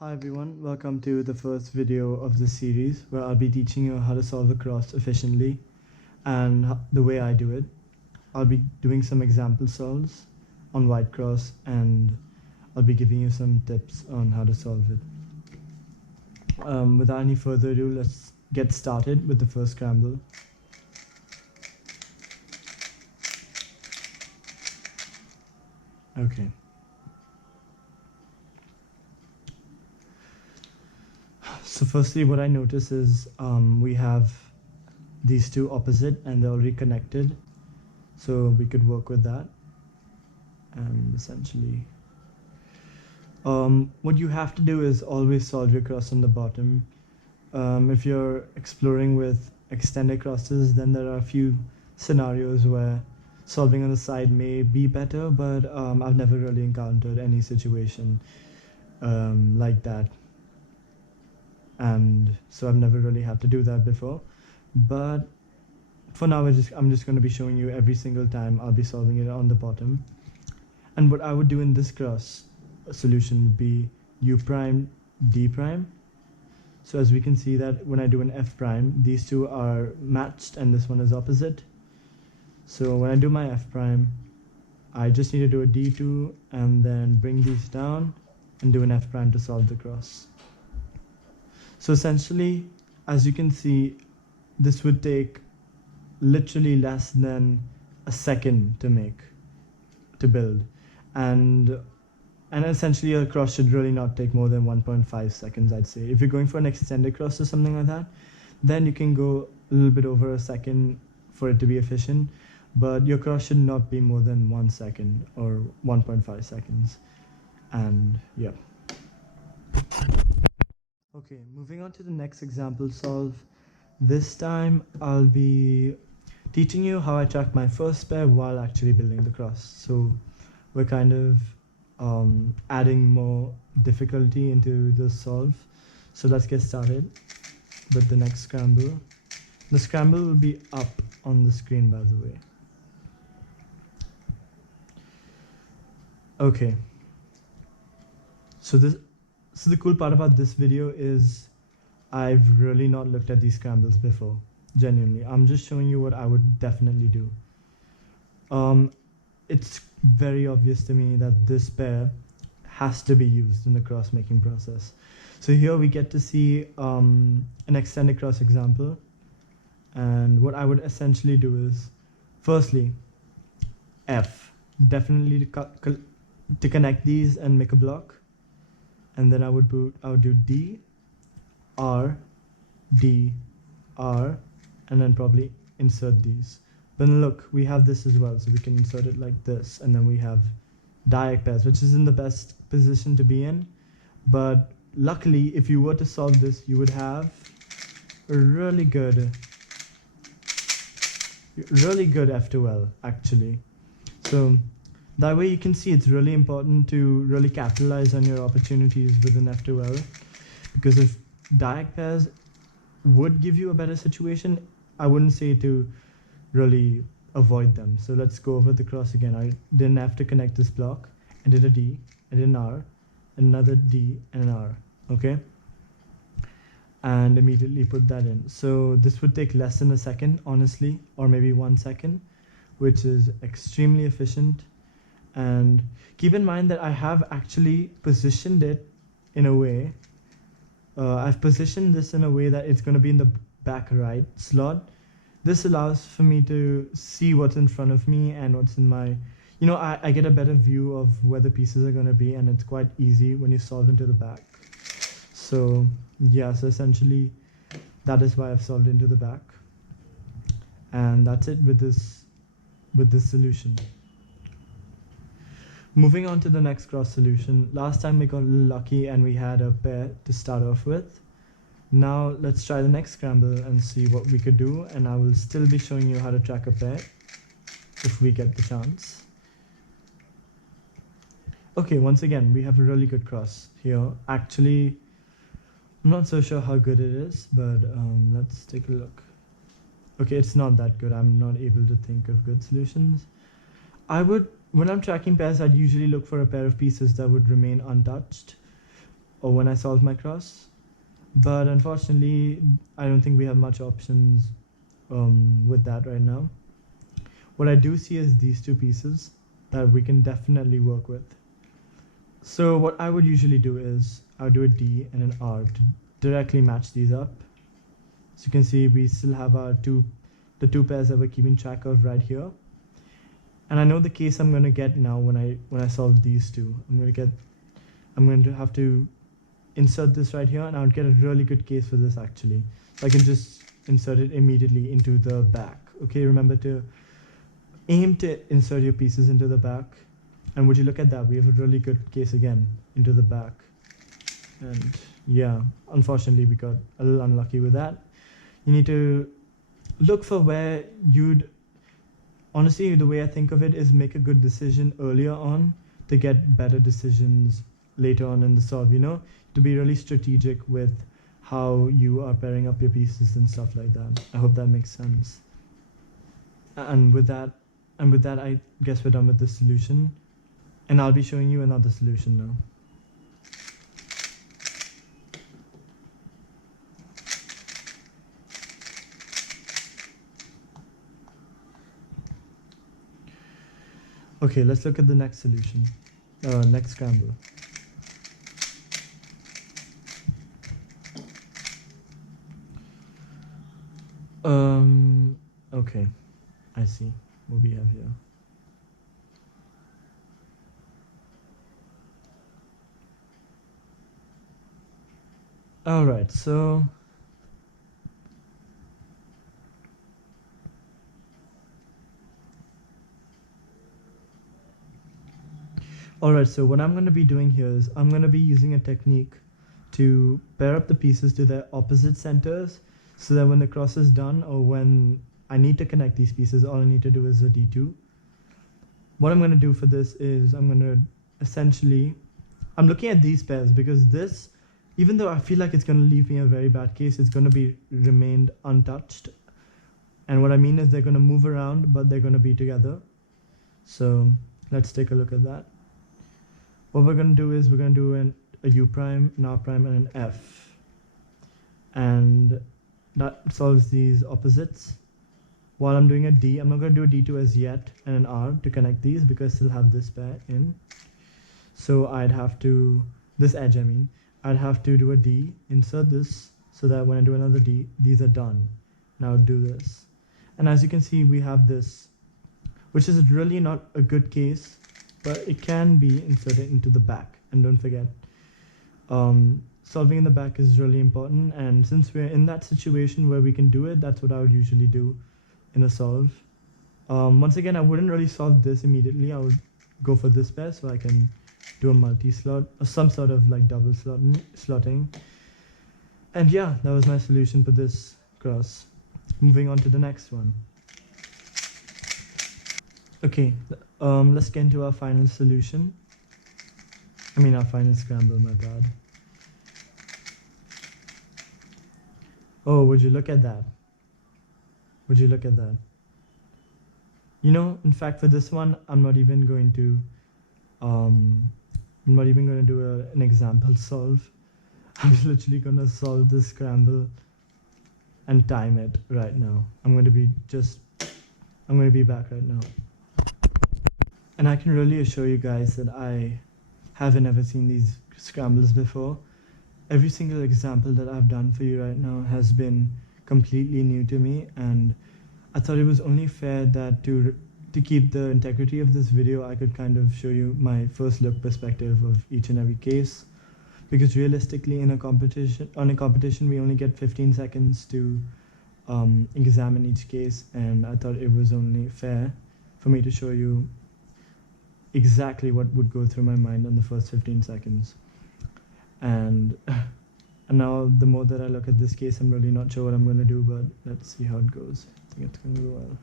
Hi everyone, welcome to the first video of this series where I'll be teaching you how to solve a cross efficiently and the way I do it. I'll be doing some example solves on white cross and I'll be giving you some tips on how to solve it. Without any further ado, let's get started with the first scramble. Okay. So firstly, what I notice is we have these two opposite and they're already connected. So we could work with that. And essentially, what you have to do is always solve your cross on the bottom. If you're exploring with extended crosses, then there are a few scenarios where solving on the side may be better, but I've never really encountered any situation like that. And so I've never really had to do that before. But for now, I'm just going to be showing you every single time I'll be solving it on the bottom. And what I would do in this cross solution would be u prime, d prime. So as we can see that when I do an f prime, these two are matched and this one is opposite. So when I do my f prime, I just need to do a d2 and then bring these down and do an f prime to solve the cross. So essentially, as you can see, this would take literally less than a second to build. And essentially a cross should really not take more than 1.5 seconds, I'd say. If you're going for an extended cross or something like that, then you can go a little bit over a second for it to be efficient, but your cross should not be more than 1 second or 1.5 seconds. And yeah. Okay, moving on to the next example solve. This time I'll be teaching you how I track my first pair while actually building the cross. So we're kind of adding more difficulty into the solve. So let's get started with the next scramble. The scramble will be up on the screen, by the way. Okay. So the cool part about this video is I've really not looked at these scrambles before. Genuinely, I'm just showing you what I would definitely do. It's very obvious to me that this pair has to be used in the cross making process. So here we get to see an extended cross example. And what I would essentially do is, firstly, F, definitely to connect these and make a block. And then I would do D, R, D, R, and then probably insert these. But look, we have this as well, so we can insert it like this, and then we have diag pairs, which isn't the best position to be in. But luckily, if you were to solve this, you would have a really good F2L, actually. So that way you can see it's really important to really capitalize on your opportunities with an F2L, because if diag pairs would give you a better situation, I wouldn't say to really avoid them. So let's go over the cross again. I didn't have to connect this block. I did a D, I did an R, another D, and an R, okay? And immediately put that in. So this would take less than a second, honestly, or maybe 1 second, which is extremely efficient. And keep in mind that I have actually positioned it in a way, I've positioned this in a way that it's going to be in the back right slot. This allows for me to see what's in front of me and what's in my, I get a better view of where the pieces are going to be, and it's quite easy when you solve into the back. So yeah, so essentially that is why I've solved into the back. And that's it with this solution. Moving on to the next cross solution. Last time we got a little lucky and we had a pair to start off with. Now let's try the next scramble and see what we could do, and I will still be showing you how to track a pair if we get the chance. Okay, once again, we have a really good cross here. Actually, I'm not so sure how good it is, but let's take a look. Okay, it's not that good. I'm not able to think of good solutions. When I'm tracking pairs, I'd usually look for a pair of pieces that would remain untouched. or when I solve my cross. But unfortunately, I don't think we have much options with that right now. What I do see is these two pieces that we can definitely work with. So what I would usually do is I'll do a D and an R to directly match these up. So you can see we still have the two pairs that we're keeping track of right here. And I know the case I'm gonna get now when I solve these two. I'm going to have to insert this right here, and I'll get a really good case for this actually. So I can just insert it immediately into the back. Okay, remember to aim to insert your pieces into the back. And would you look at that, we have a really good case again into the back. And yeah, unfortunately we got a little unlucky with that. You need to look for where honestly, the way I think of it is make a good decision earlier on to get better decisions later on in the solve, to be really strategic with how you are pairing up your pieces and stuff like that. I hope that makes sense. And with that, I guess we're done with the solution. And I'll be showing you another solution now. Okay, let's look at the next solution. Next scramble. Okay, I see what we have here. Alright, so what I'm going to be doing here is I'm going to be using a technique to pair up the pieces to their opposite centers, so that when the cross is done, or when I need to connect these pieces, all I need to do is a D2. What I'm going to do for this is I'm looking at these pairs, because this, even though I feel like it's going to leave me a very bad case, it's going to be remained untouched. And what I mean is they're going to move around, but they're going to be together. So let's take a look at that. What we're going to do is we're going to do a U prime, an R prime, and an F. And that solves these opposites. While I'm doing a D, I'm not going to do a D2 as yet, and an R to connect these, because I still have this pair in. So I'd have to, this edge I mean, I'd have to do a D, insert this, so that when I do another D, these are done. Now do this. And as you can see, we have this, which is really not a good case, but it can be inserted into the back. And don't forget, solving in the back is really important. And since we're in that situation where we can do it, that's what I would usually do in a solve. Once again, I wouldn't really solve this immediately. I would go for this pair, so I can do a multi-slot or some sort of like double slotting. And yeah, that was my solution for this cross. Moving on to the next one. Okay, let's get into our final solution. I mean our final scramble, my bad. Oh, would you look at that? Would you look at that? In fact, for this one, I'm not even going to do an example solve. I'm literally going to solve this scramble and time it right now. I'm going to be back right now. And I can really assure you guys that I haven't ever seen these scrambles before. Every single example that I've done for you right now has been completely new to me, and I thought it was only fair that to keep the integrity of this video, I could kind of show you my first look perspective of each and every case. Because realistically, on a competition, we only get 15 seconds to examine each case, and I thought it was only fair for me to show you exactly what would go through my mind in the first 15 seconds. And now the more that I look at this case, I'm really not sure what I'm going to do, but let's see how it goes. I think it's going to go well.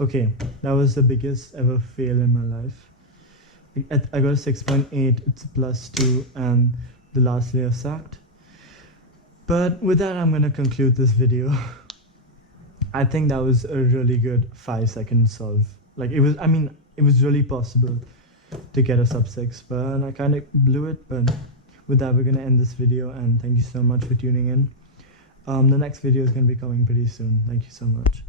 Okay, that was the biggest ever fail in my life. I got a 6.8, it's a +2, and the last layer sucked. But with that, I'm going to conclude this video. I think that was a really good 5-second solve. Like it was, I mean, it was really possible to get a sub 6, but I kind of blew it. But with that, we're gonna end this video, and thank you so much for tuning in. The next video is gonna be coming pretty soon. Thank you so much.